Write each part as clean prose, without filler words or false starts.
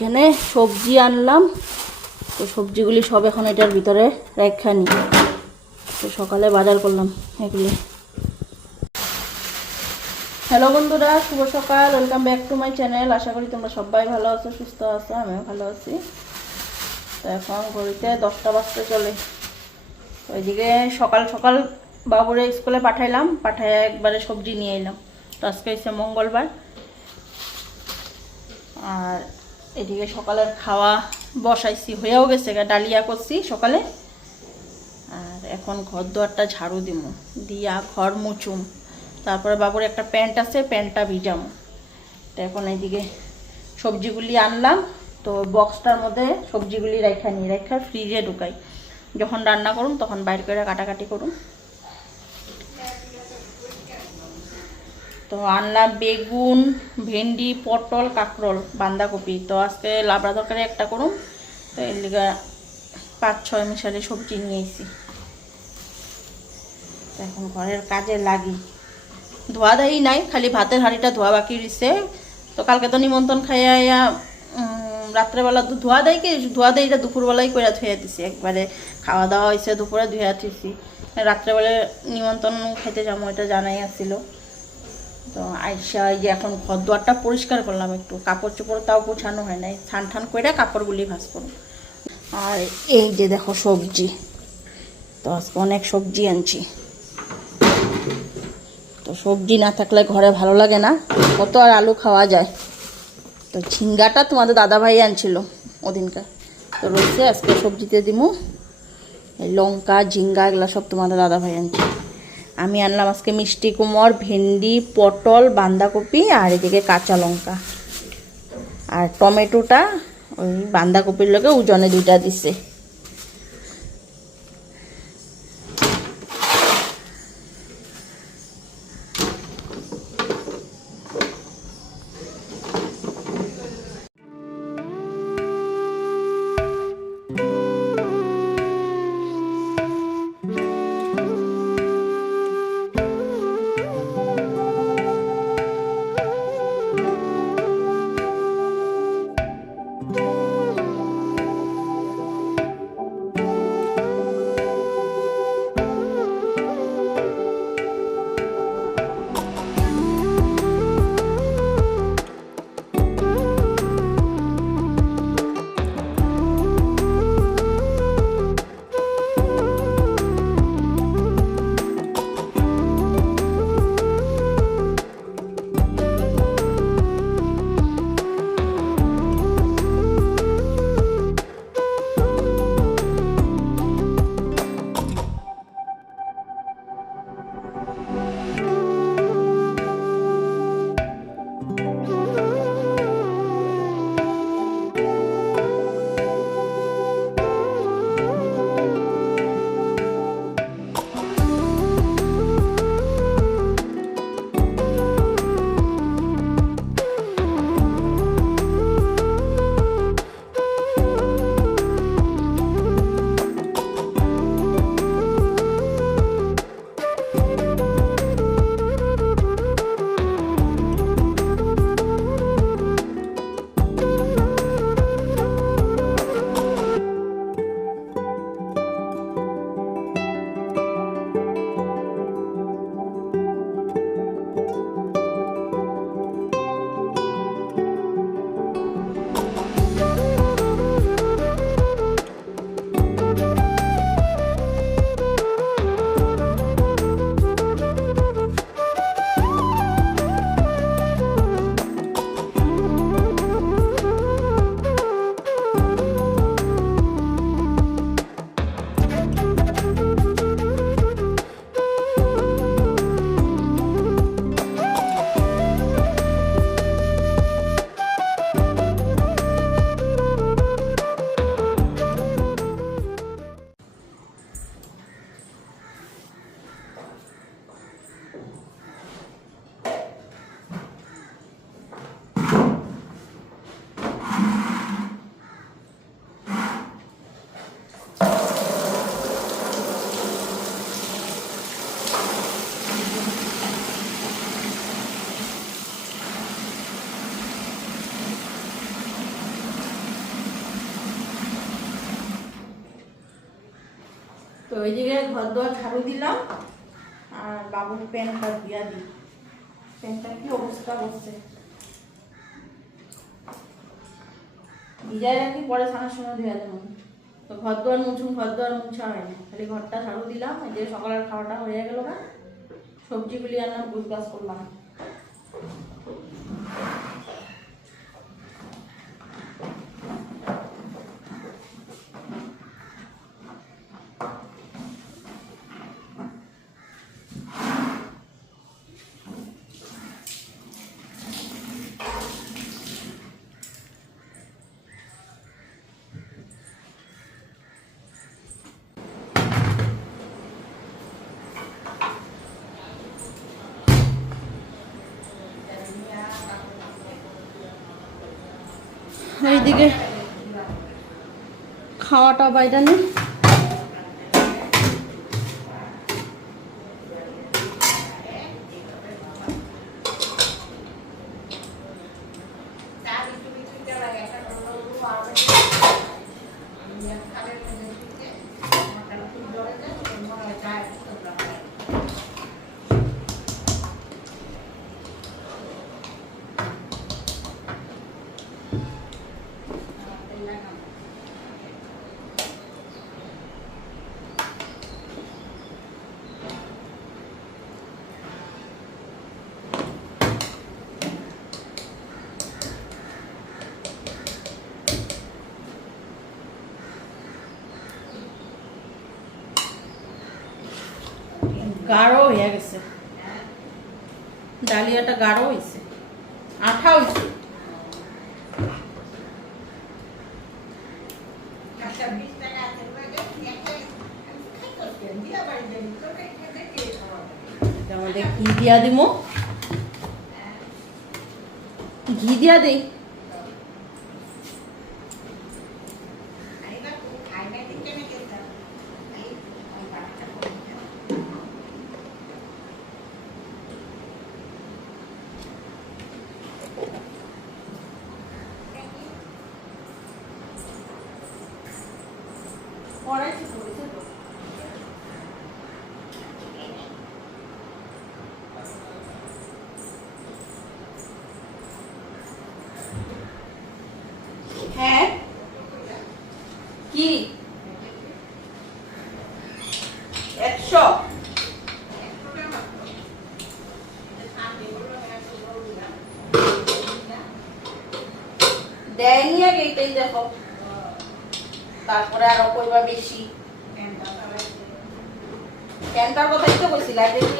এখানে সবজি আনলাম, তো সবজিগুলি সব এখন এটার ভিতরে রেখা নিই। তো সকালে বাজার করলাম এগুলি। হ্যালো বন্ধুরা, শুভ সকাল, welcome back to my channel. আশা করি তোমরা সবাই ভালো আছো, সুস্থ আছো, আমিও ভালো আছি। তো এখন ঘড়িতে 10টা বাজতে চলে। ওইদিকে সকাল সকাল বাবুরে স্কুলে পাঠাইলাম, পাঠায় একবারে সবজি নিয়ে এলাম। তো আজকে হচ্ছে মঙ্গলবার। আর এদিকে সকালের খাওয়া বসাইছি, হয়েও গেছে, ডালিয়া করছি সকালে। আর এখন ঘর দুয়ারটা ঝাড়ু দিব, দিয়া ঘর মুছুম, তারপরে বাবুর একটা প্যান্ট আছে, প্যান্টটা ভিজাম। তো এখন এইদিকে সবজিগুলি আনলাম, তো বক্সটার মধ্যে সবজিগুলি রেখা ফ্রিজে ঢুকাই, যখন রান্না করুন তখন বাইর করে কাটাকাটি করুন। তো আনলাম বেগুন, ভেন্ডি, পটল, কাঁকরোল, বাঁধাকপি। তো আজকে লাবড়া তরকারি একটা করুন, তো এর লিগা 5-6 মিশালে সবজি নিয়েছি। এখন ঘরের কাজে লাগি। ধোয়া দাই নাই, খালি ভাতের হাঁড়িটা ধোয়া বাকি রয়েছে। তো কালকে তো নিমন্ত্রণ খাইয়া রাত্রেবেলা তো ধোয়া দেয়, কি ধোয়া দেয়, এটা দুপুরবেলায় করে ধুয়ে দিছি। একবারে খাওয়া দাওয়া হয়েছে, দুপুরে ধুয়ে দিছি। রাত্রেবেলা নিমন্ত্রণ খাইতে যাবো, এটা জানাই আসছিল। তো আইসা এই যে এখন ঘর দুয়ারটা পরিষ্কার করলাম, একটু কাপড় চোপড় তাও গোছানো হয় নাই, ছান ঠান করে কাপড়গুলি ভাঁজ করুন। আর এই যে দেখো সবজি, তো আজকে অনেক সবজি আনছি। তো সবজি না থাকলে ঘরে ভালো লাগে না, কত আর আলু খাওয়া যায়। তো ঝিঙ্গাটা তোমাদের দাদাভাই আনছিল ওদিনকার, তো রয়েছে, আজকে সবজিতে দিমু। এই লঙ্কা, ঝিঙ্গা এগুলো সব তোমাদের দাদাভাই আনছে। আমি আনলাম আজকে মিষ্টি কুমড়, ভেন্ডি, পটল, বাঁধাকপি, আর এদিকে কাঁচা লঙ্কা। আর টমেটোটা ওই বাঁধাকপির লোকে ওজনে 2টা দিছে। ওইদিকে ঘর দোয়ার ঝাড়ু দিলাম আর বাবুর প্যান্টটা দিয়া দিই। প্যান্টটা কি অবস্থা করছে, ভিজায় রাখি পরে ছানার সময় ধুয়ে দেবো। তো ঘর দোয়ার মুছুন, ঘর দোয়ার মুছা হয়নি, খালি ঘরটা ঝাড়ু দিলাম। এই যে সকালের খাওয়াটা হয়ে গেল না, সবজিগুলি আনলাম, গুছ গাছ করলাম। এইদিকে খাওয়াটা বাইরে নেই, গাঢ় হয়ে গেছে, ডালিয়াটা গাঢ় হয়েছে, আঠা হয়েছে। আমাদের ঘি দিয়া দিব, ঘি দিয়া দেই। হ্যাঁ কি 100 দেয়নি আগে, এটাই দেখো, তারপরে আরো কইবা বেশি। ক্যান্টার কথাই তো কইছি, লাইব্রেরি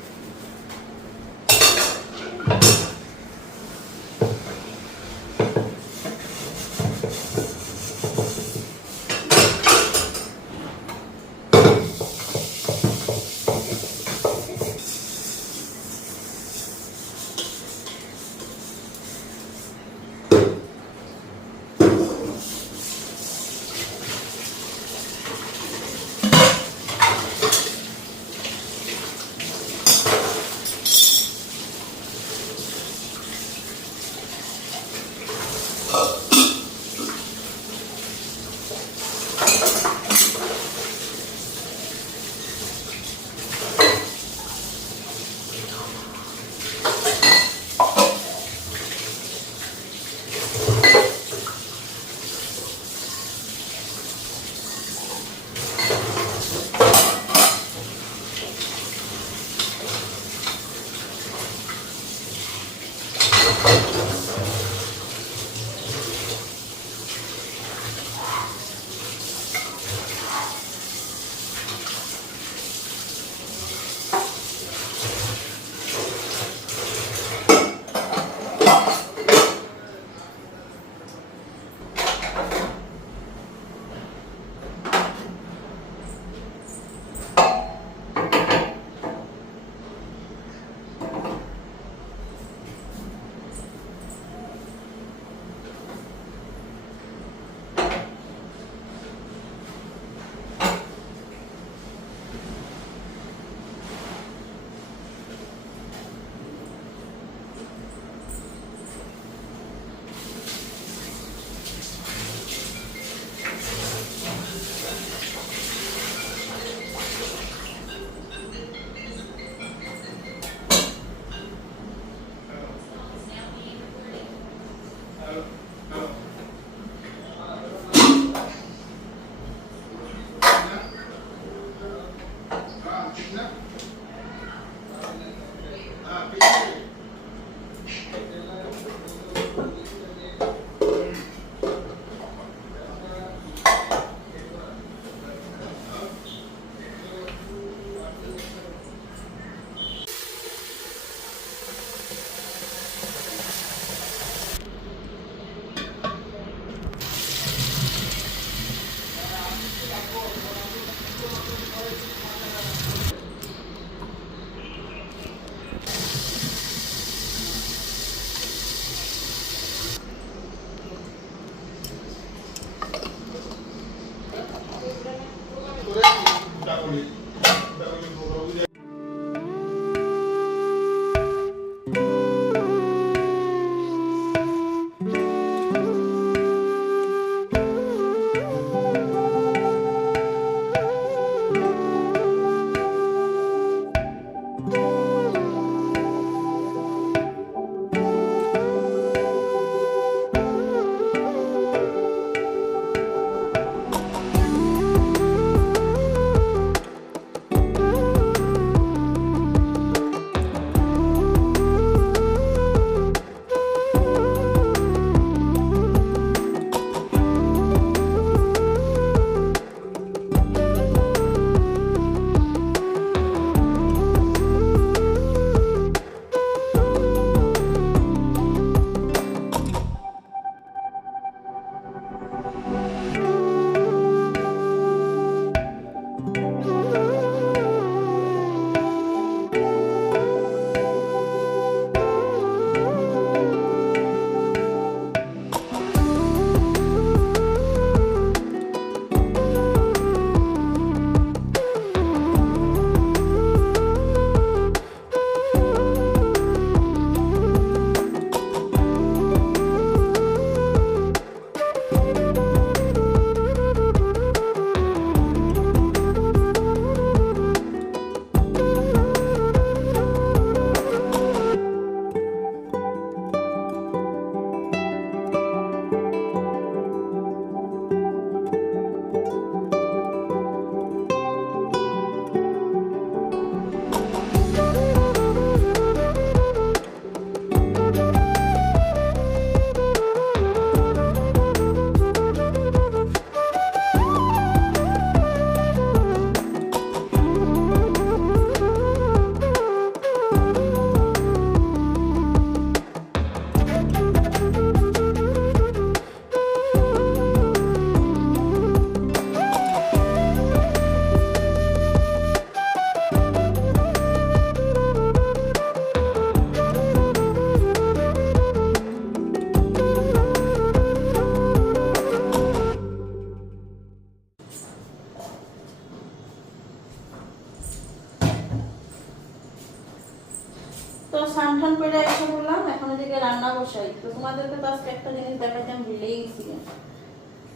তো স্নান টান করে এসে বললাম এখন এদিকে রান্না বসাই। তো তোমাদেরকে তো আজকে একটা জিনিস দেখাতে আমি ভুলেই গেছিলাম।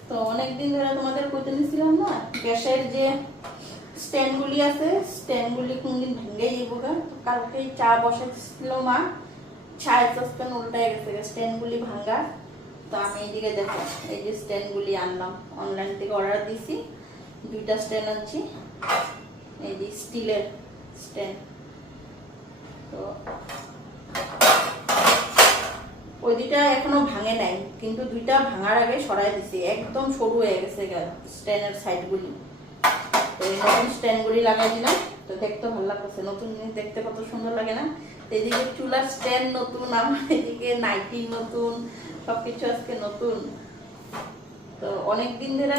তো অনেকদিন ধরে তোমাদের কইতে নিছিলাম না, গ্যাসের যে স্ট্যান্ডগুলি আছে, স্ট্যান্ডগুলি কোনদিন ভেঙে যাবো গা। তো কালকে চা বসাইছিল মা, চায়ের সসপ্যান উল্টায় গেছে, স্ট্যান্ডগুলি ভাঙা। তো আমি এইদিকে দেখো এই যে স্ট্যান্ডগুলি আনলাম, অনলাইন থেকে অর্ডার দিছি, 2টা স্ট্যান্ড আনছি, এই যে স্টিলের স্ট্যান্ড। তো ওই 2টা এখনো ভাঙে নাই, কিন্তু 2টা ভাঙার আগে সরাই দিছি, একদম সরু হয়ে গেছে স্ট্যান্ডের সাইডগুলি। তো এই নতুন স্ট্যান্ডগুলি লাগাই দিলাম। তো দেখতে ভালো লাগছে, নতুন জিনিস দেখতে কত সুন্দর লাগে না। এদিকে চুলার স্ট্যান্ড নতুন, আমার এদিকে নাইটি নতুন, সবকিছু আজকে নতুন। তো অনেকদিন ধরে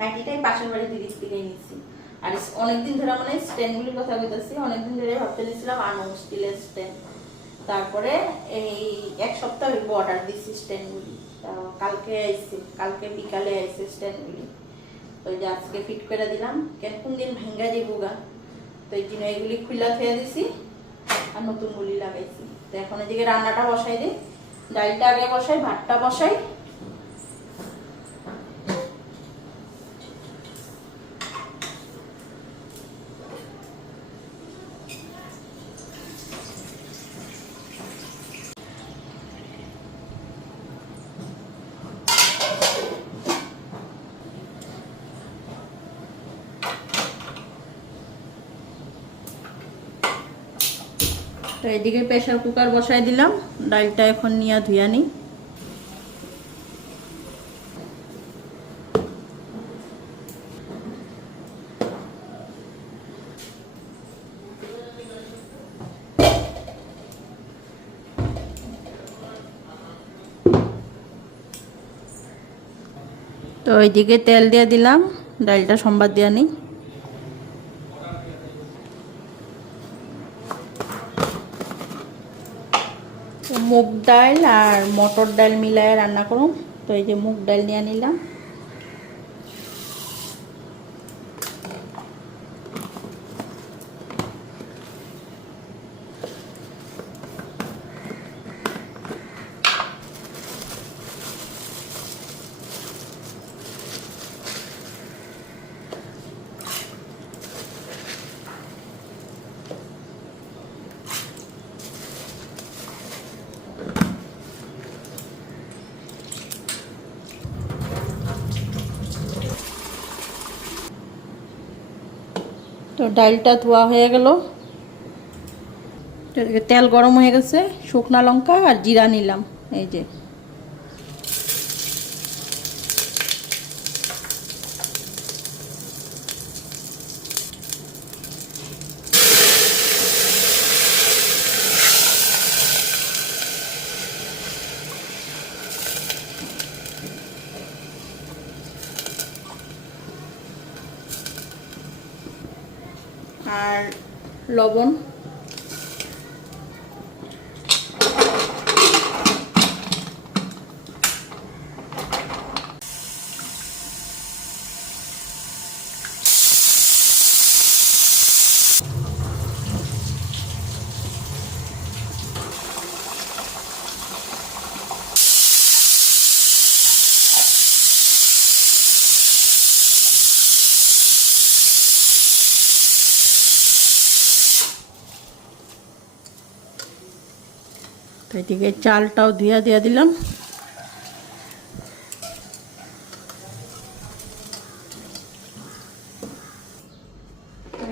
নাইটিটাই পাশের বাড়ি দিদির থেকে নিচ্ছি। আর অনেকদিন ধরে মানে স্ট্যান্ডগুলির কথা বলতেছি, অনেকদিন ধরে ভাবতে নিয়েছিলাম আনো স্টিলের স্ট্যান্ড। তারপরে এই 1 সপ্তাহ অর্ডার দিচ্ছি স্ট্যান্ডগুলি। কালকে আইসে, কালকে বিকালে আইসে স্ট্যান্ডগুলি। তো যে আজকে ফিট করে দিলাম, কেন কোন দিন ভেঙ্গা যাবো গা। তো এই জন্য এগুলি খুলা খেয়ে দিছি আর নতুন গুলি লাগাইছি। তো এখন এদিকে রান্নাটা বসাই দিই, ডালটা আগে বসাই, ভাতটা বসাই। তো এদিকে প্রেসার কুকার বসাই দিলাম, ডালটা এখন নিয়ে ধুইয়া নিই। তো ওইদিকে তেল দিয়ে দিলাম, ডালটা সম্বাদ দিয়ে নিই। মুগ ডাল আর মটর ডাল মিলায় রান্না করুন। তো এই যে মুগ ডাল নিয়ে নিলাম। তো ডালটা ধোয়া হয়ে গেল, তেল গরম হয়ে গেছে, শুকনা লঙ্কা আর জিরা নিলাম। এই যে আর লবণ। তো এদিকে চালটাও ধুয়া দিয়ে দিলাম।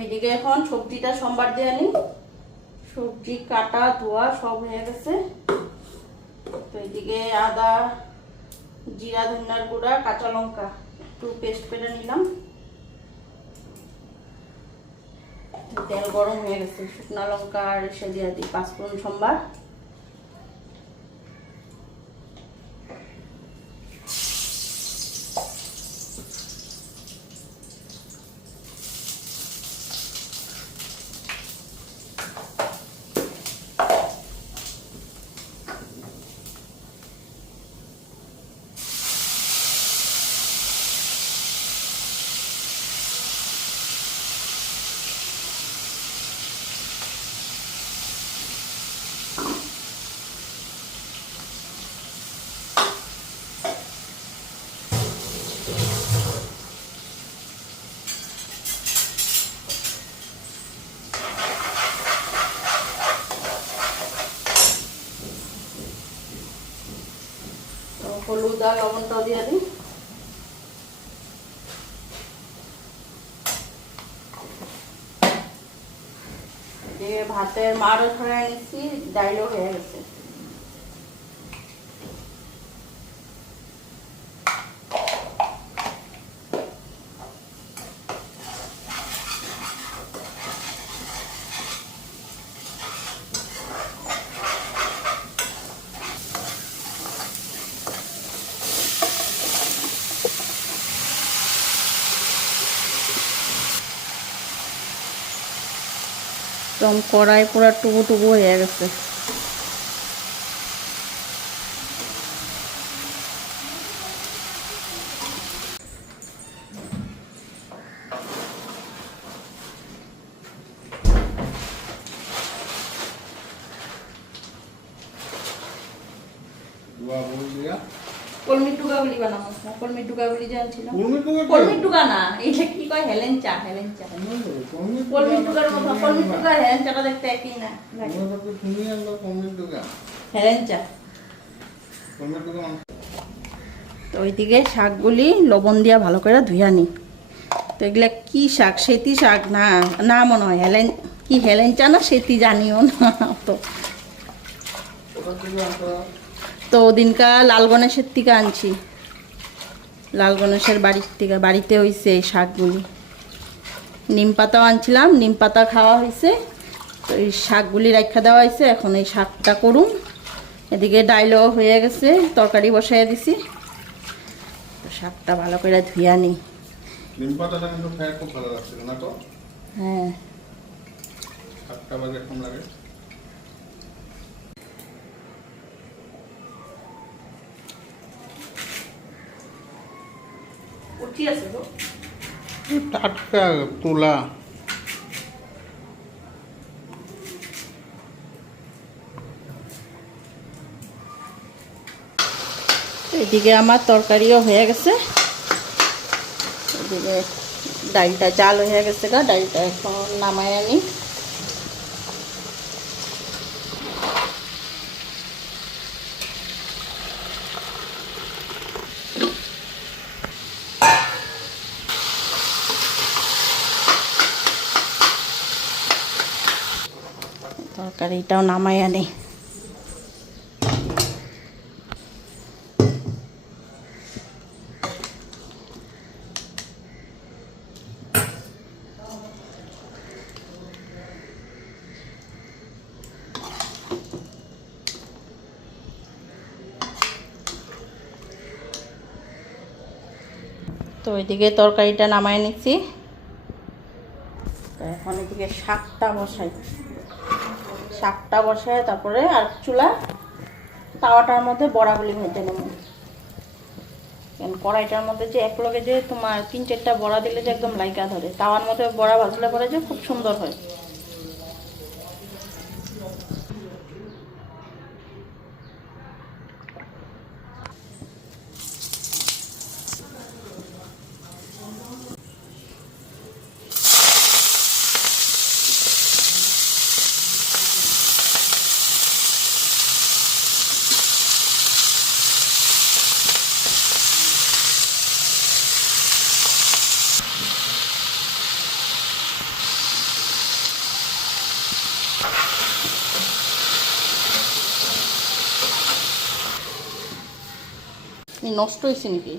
এদিকে এখন সবজিটা সম্বার দিয়ে নিই। সবজি কাটা ধোয়া সব হয়ে গেছে। তো এদিকে আদা, জিরা, ধনিয়ার গুঁড়া, কাঁচা লঙ্কা একটু পেস্ট করে নিলাম। তেল গরম হয়ে গেছে, শুকনা লঙ্কা আর এসে দিয়ে দিই পাঁচফোড়ন সম্বার। হলুদ আর লবণটাও দিয়ে দিই। ভাতের মাড়ও ধরে নিচ্ছি, ডাইলও হয়ে গেছে। একদম কড়াই পুরা টুকু টুকু হয়ে গেছে। কলমির টুকা বলি বানাবো, কলমির টুকা বলি জানছিলাম। কলমির টুকা না, এটা কি কয় হেলেঞ্চা, হেলেঞ্চা। কলমির টুকার মতো, কলমির টুকা হেলেঞ্চাটা দেখতে একই না। হেলেঞ্চা। তো ওইদিকে শাকগুলি লবণ দিয়া ভালো করে ধুইয়া নি। তো এগুলা কি শাক? সেতি শাক না, না মনে হয় কি হেলেঞ্চা না সেটি জানিও না। তো তো ওদিনকা লাল গণেশের থেকে আনছি, লাল গণেশের বাড়িতে হয়েছে এই শাকগুলি। নিম পাতাও আনছিলাম, নিম পাতা খাওয়া হয়েছে, তো এই শাকগুলি রাখা দেওয়া হয়েছে। এখন এই শাকটা করুন। এদিকে ডাইলও হয়ে গেছে, তরকারি বসাই দিছি। তো শাকটা ভালো করে ধুইয়া নিই। নিম পাতাটা কিন্তু খায় খুব ভালো লাগছিল না তো? হ্যাঁ, শাকটা আবার এরকম লাগে। টাটকা তোলা। এদিকে আমার তরকারিও হয়ে গেছে, এদিকে ডালটা চাল হয়ে গেছে গা, ডালটা এখন নামাই আনি। তরকারিটাও নামাই আনি। তো এদিকে তরকারিটা নামাই নিচ্ছি। তো এখন এদিকে শাকটা বসাই তারপরে আর চুলা তাওয়াটার মধ্যে বড়াগুলি ভেজে নেব। কারণ কড়াইটার মধ্যে যে এক লগে যে তোমার 3-4টা বড়া দিলে যে একদম লাইকা ধরে, তাওয়ার মধ্যে বড়া ভাজলে পরে যে খুব সুন্দর হয়। নষ্ট হয়েছে নাকি?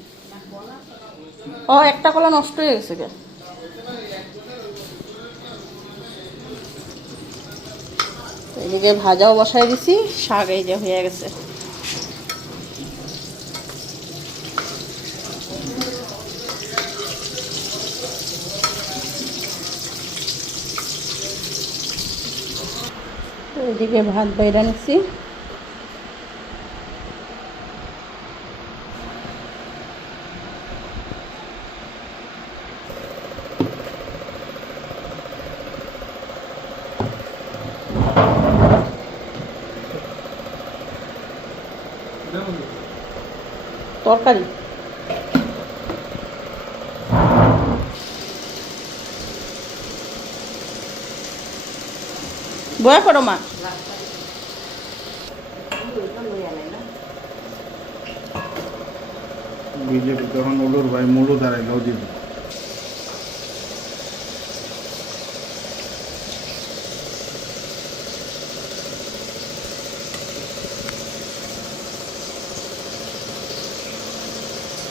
ও, একটা কলা নষ্ট হয়ে গেছে গে। এদিকে ভাজাও বসাই দিছি, শাক এই যে হয়ে গেছে। এদিকে ভাত বাইরা নিচ্ছি। তরকারি বয়া করো মা। বিজেপি তখন ওলুর ভাই মুলু দাঁড়াইল দিদি।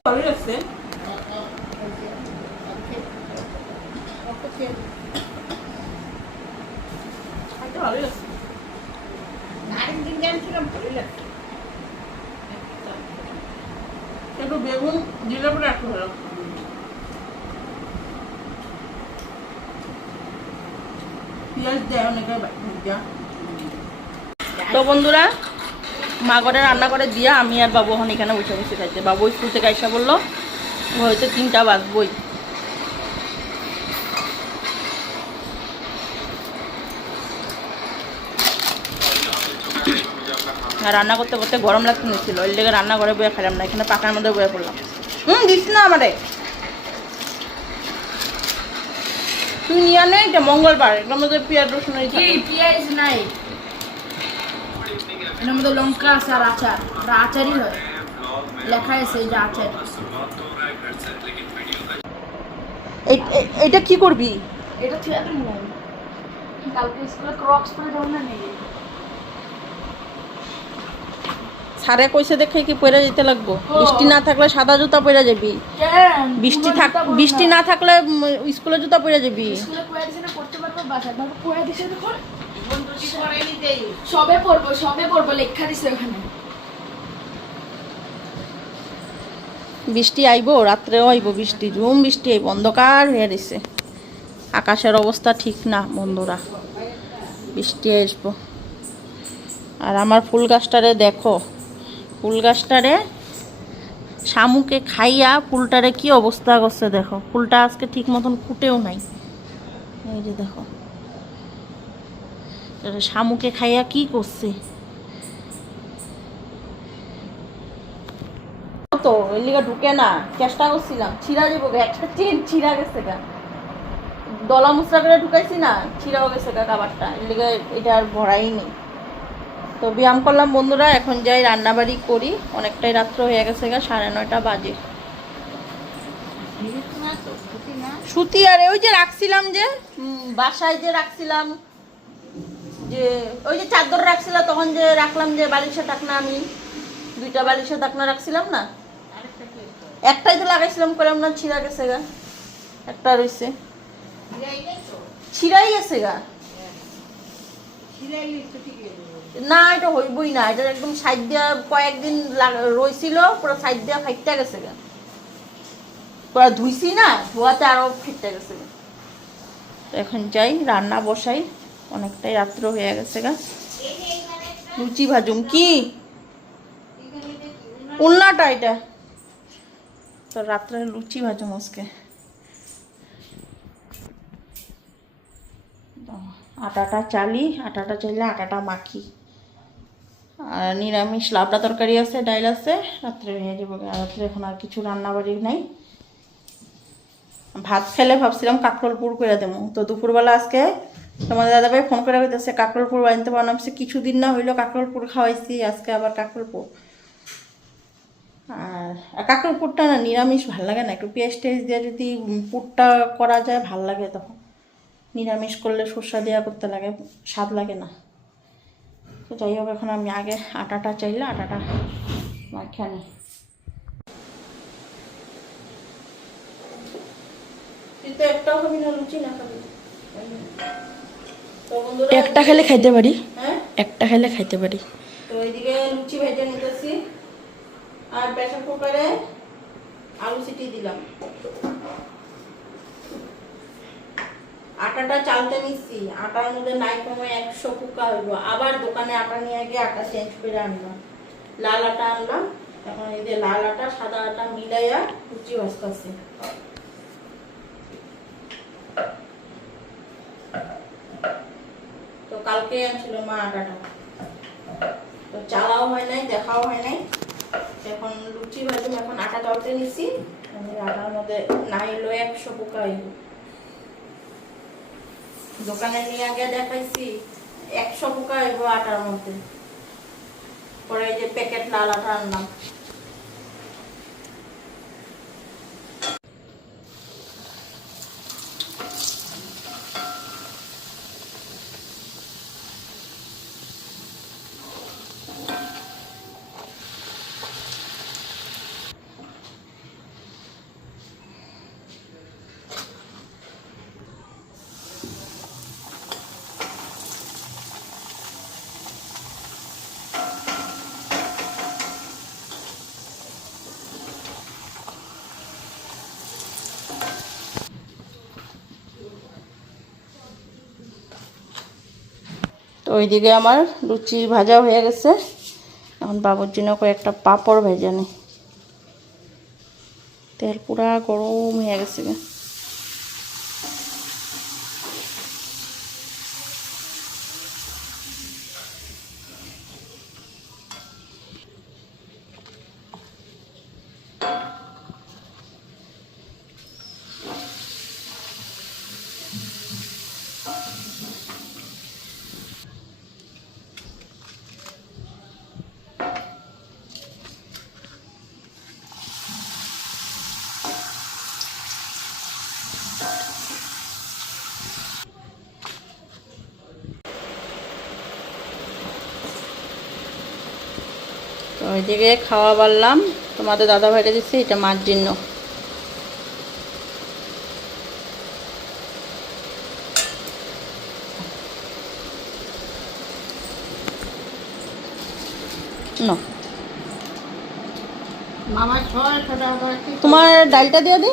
ভালো লাগছে। ভালোই লাগছে। একটু বেগুন দিলে পরে একটু ভালো। পেঁয়াজ দেয় অনেকে। তো বন্ধুরা, মা ঘরে রান্না করে দিয়া আমি আর বাবু এখন এখানে বসে বসে খাইছে। বাবু স্কুল থেকে আইসা বললো হয়তো 3টা বাজবই। রান্না করতে করতে গরম লাগতে নিচ্ছিল, ওই লেগে রান্না করে বয়ে খেলাম না, এখানে পাকার মধ্যে বয়ে পড়লাম। দিস না আমারে, তুই নিয়ে নেই এটা মঙ্গলবার, এগুলোর মধ্যে পেঁয়াজ রসুন পেঁয়াজ নাই, এর মধ্যে লঙ্কা আছে আর আচার, আচারই হয় লেখা আছে এই যে আচার। এটা কি করবি? এটা ঠিক আছে। কালকে স্কুলে ক্রক্স পরে যাবো না নেই সারে কইছে দেখে কি পরে যেতে লাগবো? বৃষ্টি না থাকলে সাদা জুতা পরে যাবি, বৃষ্টি না থাকলে স্কুলে জুতা পরে যাবি। স্কুলে পরে দিছে না পড়তে পারবো বাসা বাবা পরে দিছে দেখো সবে পড়বো লেখা দিছে ওখানে। বৃষ্টি আইবো, রাত্রেও আইবো বৃষ্টি, জুম বৃষ্টি আইব, অন্ধকার হয়ে দিছে। আকাশের অবস্থা ঠিক না বন্ধুরা, বৃষ্টি আসবো। আর আমার ফুল গাছটারে দেখো, ফুল গাছটারে শামুকে খাইয়া ফুলটারে কি অবস্থা করছে দেখো। ফুলটা আজকে ঠিক মতন ফুটেও নাই, এই যে দেখো শামুকে খাইয়া কি করছে। তো ওই লিগা ঢুকে না, চেষ্টা করছিলাম ছিঁড়া যাবো, একটা চেন ছিঁড়া গেছে গা, দলা মুচড়া করে ঢুকাইছি না, ছিঁড়াও গেছে গা কাবারটা, এর লিগে এটা আর ভরাই নেই। তো ব্যায়াম করলাম বন্ধুরা, এখন যাই রান্নাবাড়ি করি, অনেকটাই রাত্র হয়ে গেছে গা, 9:30 বাজে। সুতি আর ওই যে রাখছিলাম যে বাসায় যে রাখছিলাম, যে ওই যে চাদর রাখছিলাম তখন যে রাখলাম, যে বালিশের টাকনা, আমি 2টা বালিশের টাকনা রাখছিলাম না, একটাই তো লাগাইছিলাম, করলাম না, ছিঁড়া গেছে গা, একটা রয়েছে, ছিঁড়াই গেছে গা। না এটা হইবই না, এটা একদম সাইড দিয়া কয়েকদিন রইছিল, পুরো সাইড দিয়া ফাইটটা গেছে গা, পুরো ধুইছি না, ধোয়াতে আরো ফিটতে গেছে গা। তো এখন যাই রান্না বসাই, অনেকটাই রাত্র হয়ে গেছে গা। লুচি ভাজুম কি উল্লাটা এটা, তো রাত্রে লুচি ভাজুম আজকে। আটাটা চালি, আটাটা চাইলে আটাটা মাখি, আর নিরামিষ লাবড়া তরকারি আছে, ডাইল আছে, রাত্রে হয়ে যাবো। রাত্রে এখন আর কিছু রান্নাবাড়ি নাই। ভাত খেলে ভাবছিলাম কাঁকরোলপুর করে দেবো, তো দুপুরবেলা আজকে তোমাদের দাদাভাই ফোন করে বলতেছে কাঁকরোলপুর বানিতে বানাচ্ছি, কিছুদিন না হইলো কাঁকরোলপুর খাওয়াইছি, আজকে আবার কাঁকরোলপুর। আর কাঁকরোলপুরটা না নিরামিষ ভাল লাগে না, একটু পেঁয়াজ টেস্ট দিয়ে যদি পুরটা করা যায় ভাল লাগে, তখন নিরামিষ করলে সর্ষা দেওয়া করতে লাগে, স্বাদ লাগে না। তো যাই হোক, এখন আমি আগে আটাটা চাইলে আটাটা মাখা নিই। তুই তো একটাও খাবি না, লুচি না খাবি? তো বন্ধুরা একটা খেলে খাইতে পারি, হ্যাঁ একটা খেলে খাইতে পারি। তো এইদিকে লুচি ভেজে নিতেছি, আর প্রেসার কুকারে আলু সিটি দিলাম। আটাটা চালতে নিচ্ছি, আটার মধ্যে নাই কমে 100 পোকা হইব, আবার দোকানে আটা নিয়ে গিয়ে আটা চেঞ্জ করে আনলাম, লাল আটা আনলাম। এখন এই যে লাল আটা সাদা আটা মিলাইয়া লুচি ভাজতেছি। তো কালকে আনছিল মা আটাটা, তো চালাও হয় নাই, দেখাও হয় নাই। এখন লুচি ভাজুম, এখন আটা চালতে নিচ্ছি, আটার মধ্যে নাই হলো 100 পোকা হইব। দোকানে নিয়ে আগে দেখাইছি 100 পোকা হইব আটার মধ্যে, পরে এই যে প্যাকেট লাল আটা আনলাম। তো ওইদিকে আমার লুচি ভাজা হয়ে গেছে, এখন বাবুর জন্য কয়েকটা পাঁপড় ভেজে নিই। তেল পুরা গরম হয়ে গেছে। ওইদিকে খাওয়া বাড়লাম, তোমাদের দাদা ভাইটা দিচ্ছে এটা মার জন্য। না তোমার ডালটা দিয়ে দে।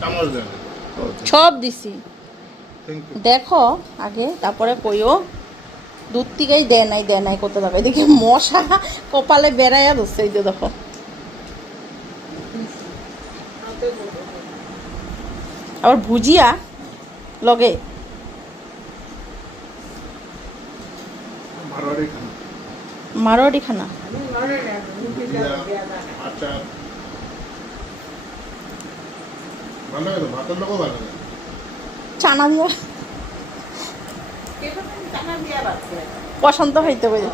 চামচ দেন। সব দিছি, থ্যাংক ইউ। দেখো আগে তারপরে কইও। দুধ থেকেই দেয় নাই করতে থাকো। এদিকে মশা কপালে বেড়াইয়া ধরছে, এই যে দেখো। আবার ভুজিয়া লগে মারোয়াড়ি খানা, মারোয়াড়ি খানা। ভুজিয়া, আচার ভালো লাগে তো, ভাতের লোকও ভালো লাগে। চানা দিয়া বসন্ত হইতে পারে।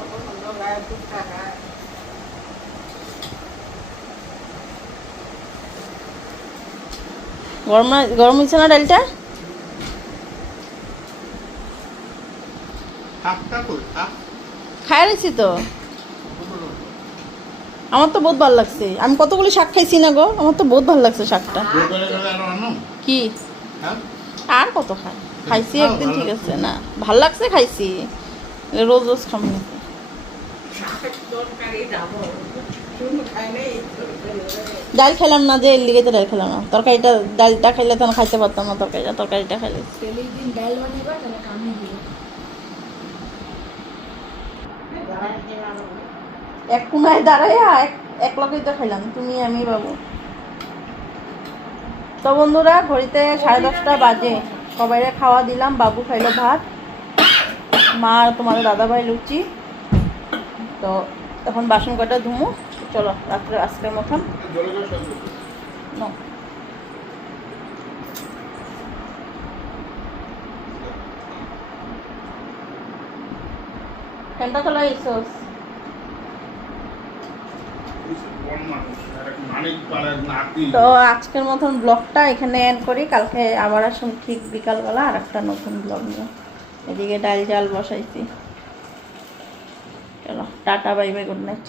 গরম হয়েছে না ডালটা? শাকটা কই? শাক খাই রয়েছি তো, আমার তো বহুত ভালো লাগছে। আমি কতগুলি শাক খাইছি না গো, আমার তো বহুত ভালো লাগছে শাকটা। বের করে গেলে আরো আনো। কি হ্যাঁ আর কত খাইছি একদিন, ঠিক আছে না, ভাল লাগছে খাইছি, রোজ রোজ খাম না। ডাল খেলাম না যে, এর লিগে তো ডাল খেলাম না। তরকারিটা, ডালটা খাইলে তখন খাইতে পারতাম না, তরকারিটা খাইলে। দিন ডাল বানাইবা তাহলে কামি দিও। এক কোনায় দাঁড়াইয়া এক লগেই তো খাইলাম, তুমি আমি বাবু। তো বন্ধুরা, ঘড়িতে 10:30 বাজে, সবাইরে খাওয়া দিলাম। বাবু খাইলো ভাত, মা আর তোমাদের দাদাভাই লুচি। তো এখন বাসন কটা ধুমু। চলো রাত্রে আজকের মতন জলে জলে সব দিতে। নাও। ফ্যানটা চালাইছো? বড় মানুষ, আর এক মানিক পাড়ার নাতি। তো আজকের মতন ব্লগটা এখানে এন্ড করি। কালকে আবার আসুন ঠিক বিকালবেলা আর একটা নতুন ব্লগ নিয়ে। এদিকে ডাল জাল বসাইছি। চলো tata, bye bye, good night.